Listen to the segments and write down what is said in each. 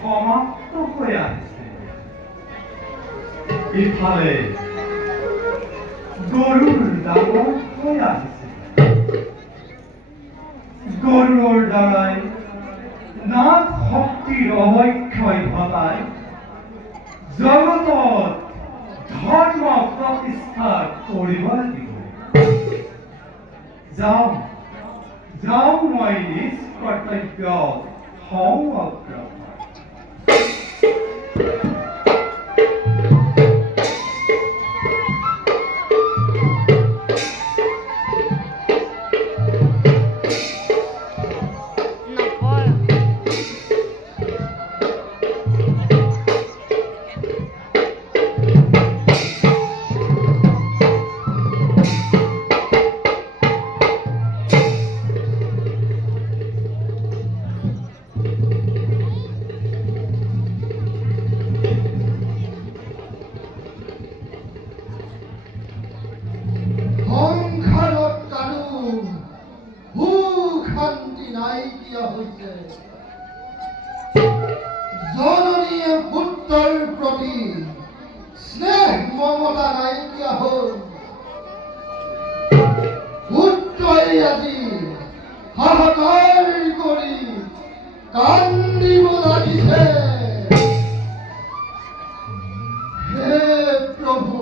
সমাপ্ত হৈ আহিছে। ইফালে গৰুৰ ডাঙৰ হৈ আহিছে। গৰুৰ দ্বাৰাই নাগ শক্তিৰ অৱক্ষয় ঘটাই জগতত ধৰ্ম প্ৰতিষ্ঠা কৰিব লাগিব। যাওঁ মই নিজ কৰ্তব্যত হওঁ অগ্ৰসৰ। জননীয়ে পুত্ৰৰ প্ৰতি স্নেহ মমতা নাইকিয়া হ'ল। পুত্ৰই আজি হাহাকাৰ কৰি কান্দিব লাগিছে। হে প্ৰভু,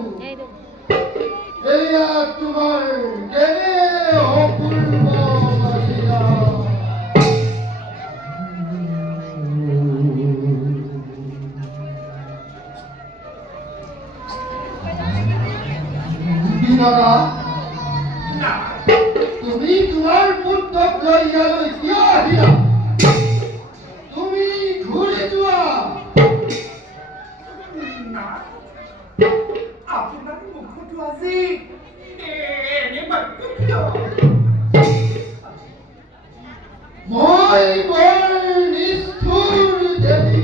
এয়া তোমাৰ কেনে অপূৰ্ব মায়া। তুমি তোমাৰ পুত্ৰক লৈ ইয়ালৈ কিয় আহিলা? তুমি ঘূৰি যোৱা। আপোনাৰ মুখতো আজি এনে মাতটো কিয়? মই বৰ নিষ্ঠুৰ দেৱী।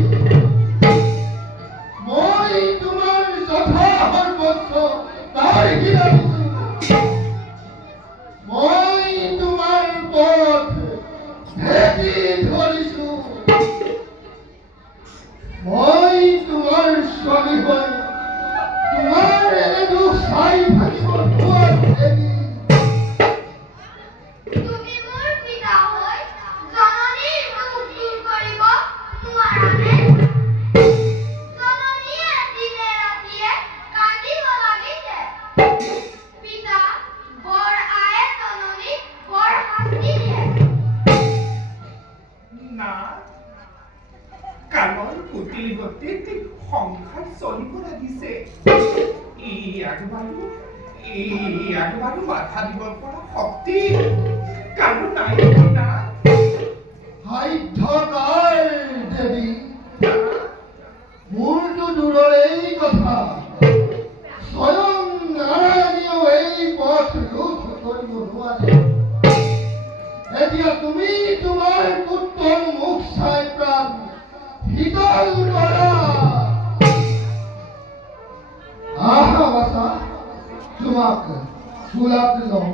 মই তোমাৰ যথা সৰ্বস্ব কাঢ়ি আনিছো। মই তোমাৰ পথ ভেটি ধৰিছো। মই তোমাৰ স্বামী হৈ তোমাৰ এনে দুখ চাই থাকিব নোৱাৰো দেৱী। তুমি মোৰ পিতা হৈ জননীৰ দুখ দূৰ কৰিব নোৱাৰানে? জননীয়ে দিনে ৰাতিয়ে কান্দিব লাগিছে। পিতা বৰ আয়ে জননীক বৰ শাস্তি দিয়ে। না, কালৰ পুতলি গতিত সংসাৰ চলিব লাগিছে। ইয়াক বাৰু বাধা দিব পৰা শক্তি কাৰো নাই না। সাধ্য কাৰ দেৱী? মোৰতো দূৰৰেই কথা। স্বয়ং নাৰায়ণেও এই পথ ৰোধ কৰিব নোৱাৰে। এতিয়া তুমি তোমাৰ পুত্ৰৰ মুখ চাই প্ৰাণ শীতল কৰা। আহা বাছা, তোমাক চোলাত লওঁ।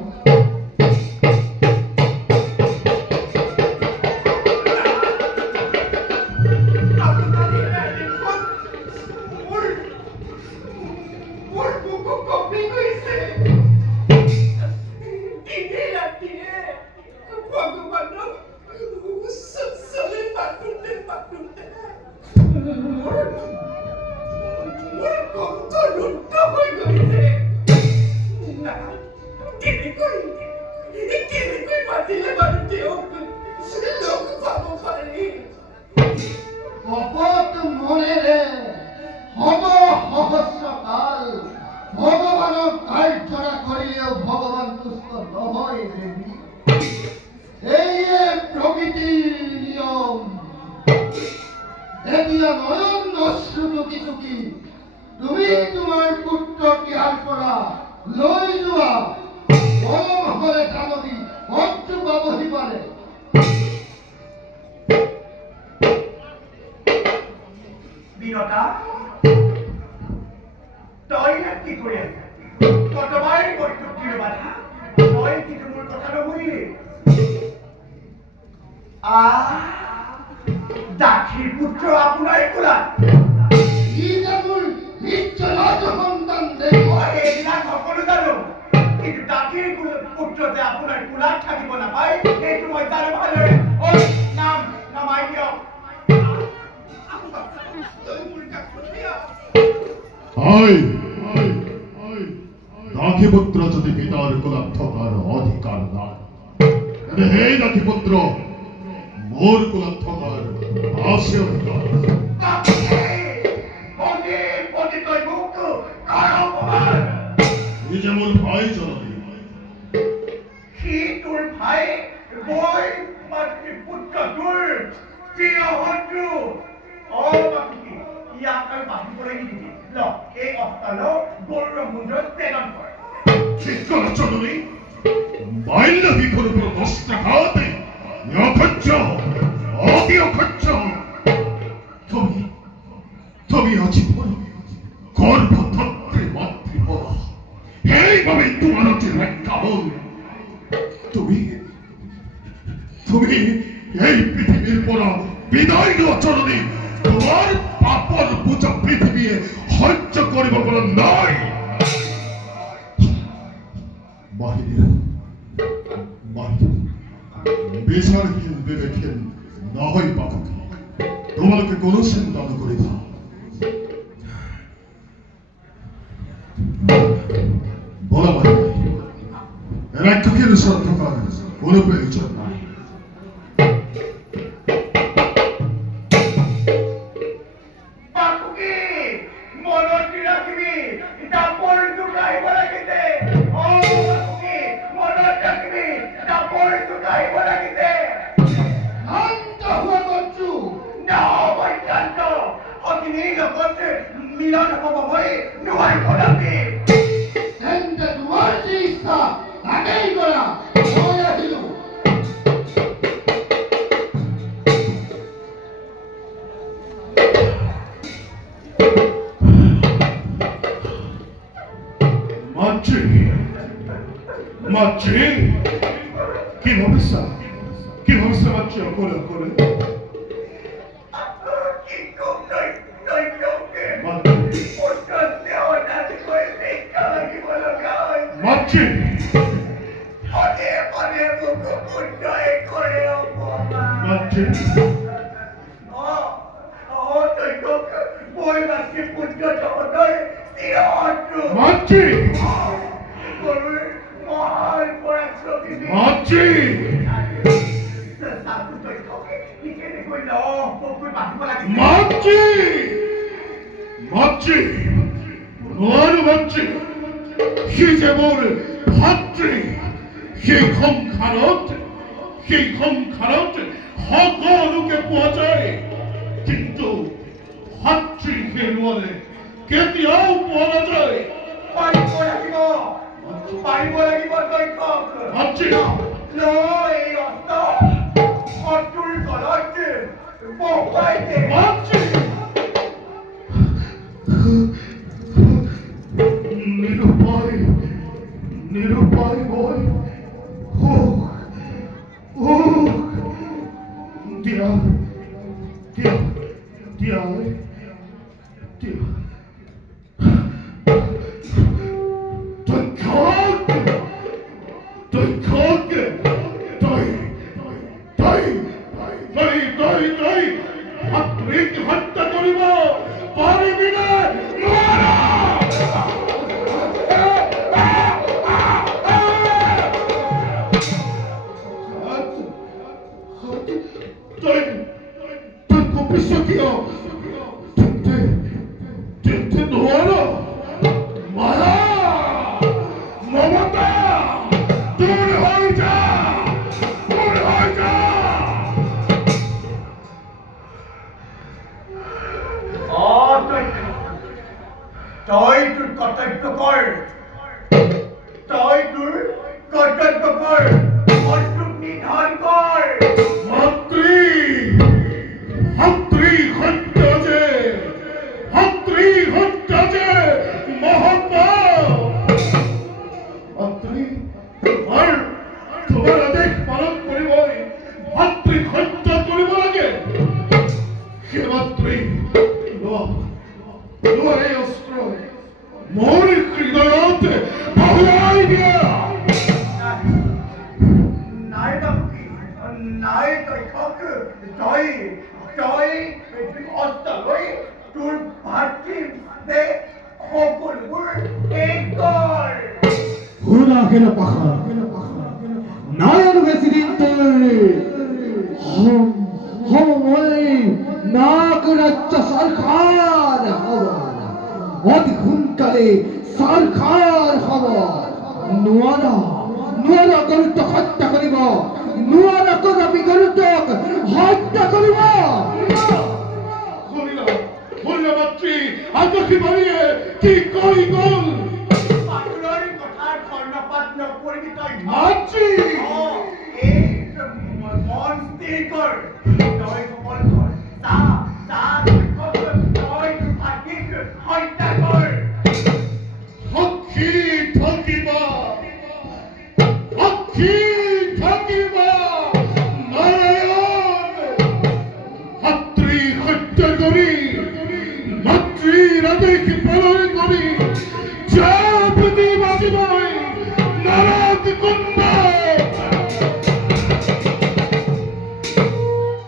শপত মনেৰে হব সহস্ৰকাল। ভগৱানক প্ৰাৰ্থনা কৰিলেও ভগৱান তুষ্ট নহয় দেৱী। এইয়ে প্ৰকৃতিৰ নিয়ম। এতিয়া নয়ন অশ্ৰু টুকি টুকি তুমি তোমাৰ পুত্ৰক ইয়াৰ পৰা লৈ যোৱা। মৰম হলে টানবি শত্ৰু পাবহি পাৰে। বিনতা, তই ইয়াত কি কৰি আছ? কতবাৰ বৈঠকীৰ বাধা, তই কিন্তু মোৰ কথা নুশুনিলি। দাসীৰ পুত্ৰ আপোনাৰ কোলাত ই যে মোৰ নিশ্চয় সন্তান দেই মই এইবিলাক সকলো জানো কিন্তু দাসীৰ পুত্ৰ যে আপোনাৰ কোলাত থাকিব নাপায় সেইটো মই জানো ভালদৰে ঐ নামাই দিয়ক দাসীপুত্ৰ যদি পিতাৰ কোলাত থকাৰ অধিকাৰ নাই তেনে সেই দাসীপুত্ৰ মোৰ কোলাত থকাৰ আছে অধিকাৰ ই যে মোৰ ভাই জননী সি তোৰ ভাই মই পুত্ৰ তোৰ প্ৰিয় শত্ৰু বাপুকি ইয়াক আৰু বাঢ়িবলৈ নিদিবি ল এই অস্তালো গৰুৰ মুণ্ডত প্ৰেৰণ কৰ ঠিক কৰা জননী বাল্য শিশুৰ ওপৰত অস্ত্ৰাঘাতে অসহ্য অতি অসহ্য তুমি আজীবন গৰ্ভধাত্ৰী মাতৃপৰা সেইবাবে তোমাৰ অতি ৰক্ষা হ'ল তুমি এই পৃথিৱীৰ পৰা বিদায় লোৱা জননী তোমাৰ পাপৰ বোজা পৃথিৱীয়ে সহ্য কৰিব পৰা নাই বিচাৰহীন বিবেকহীন নহয় বাপুকি তোমালোকে কোনো চিন্তা নকৰিবা বলা মানে ৰাক্ষসীৰ ওচৰত থকাৰ কোনো প্ৰয়োজন নাই মিলন হ'ব মই নোৱাৰিব লাগে তেন্তে তোমাৰ যি ইচ্ছা তাকেই কৰা মই আহিলো মাতৃ কি ভাবিছা মাতৃ অকলে অকলে মাতৃ সি যে মোৰ ভাতৃ সেই সংসাৰত সকলোকে পোৱা যায় কিন্তু ভাতৃ হেৰুৱালে কেতিয়াও পোৱা নাযায় পাৰিব লাগিব ভাতৃ এই অস্ত্ৰ শত্ৰুৰ তলত বহুৱাই দে ভাতৃ নিৰুপায় মই তৈখক তই অস্তলৈ তোৰ ভাতৃৰ দে সকলোবোৰ শেষ কৰ হুনা কেন পাখা নায়ন বেশিদিন মই নাগৰাজ্য সৰকাৰ হব অতি সোনকালে সৰকাৰ হব নোৱাৰা গৰুটোক হত্যা কৰিব নোৱাৰা কদাপি গৰুটোক হত্যা কৰিব মাতৃ আদৰ্শী বাড়িয়ে কি কই গল পাটুৰৰ কথাৰ কৰ্ণপাত নকৰিবি তই মাতৃ এই মন স্থিৰ কৰ তই সফল কৰ তই তোৰ ভাতৃক হত্যা কৰ সখী থাকিবা নাৰায়ণ মাতৃ হত্যা কৰি মাতৃৰ আদেশ পালন